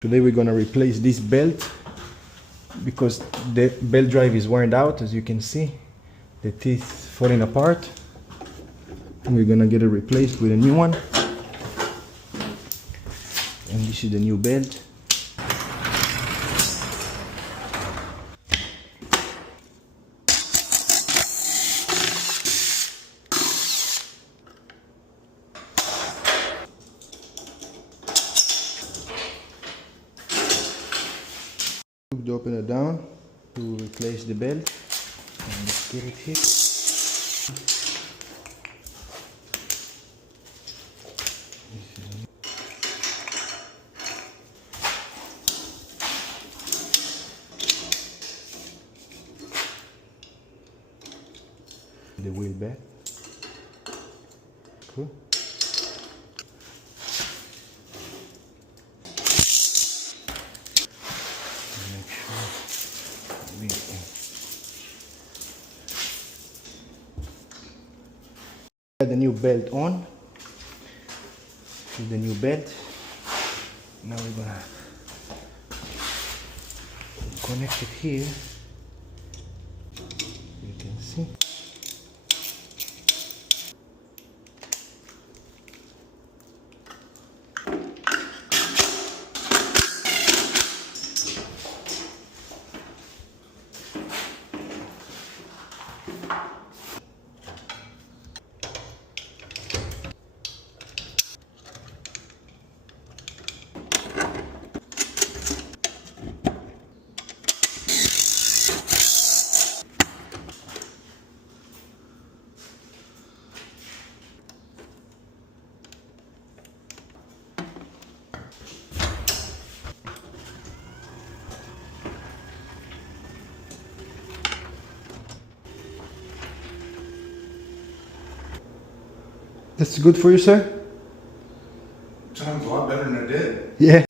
Today we're gonna replace this belt because the belt drive is worn out. As you can see, the teeth falling apart. And we're gonna get it replaced with a new one. And this is the new belt. To open it down to replace the belt, and let's get it here. The wheel back. Cool. Make sure we got the new belt on. This is the new belt. Now we're gonna connect it here. You can see. That's good for you, sir? Sounds a lot better than it did. Yeah.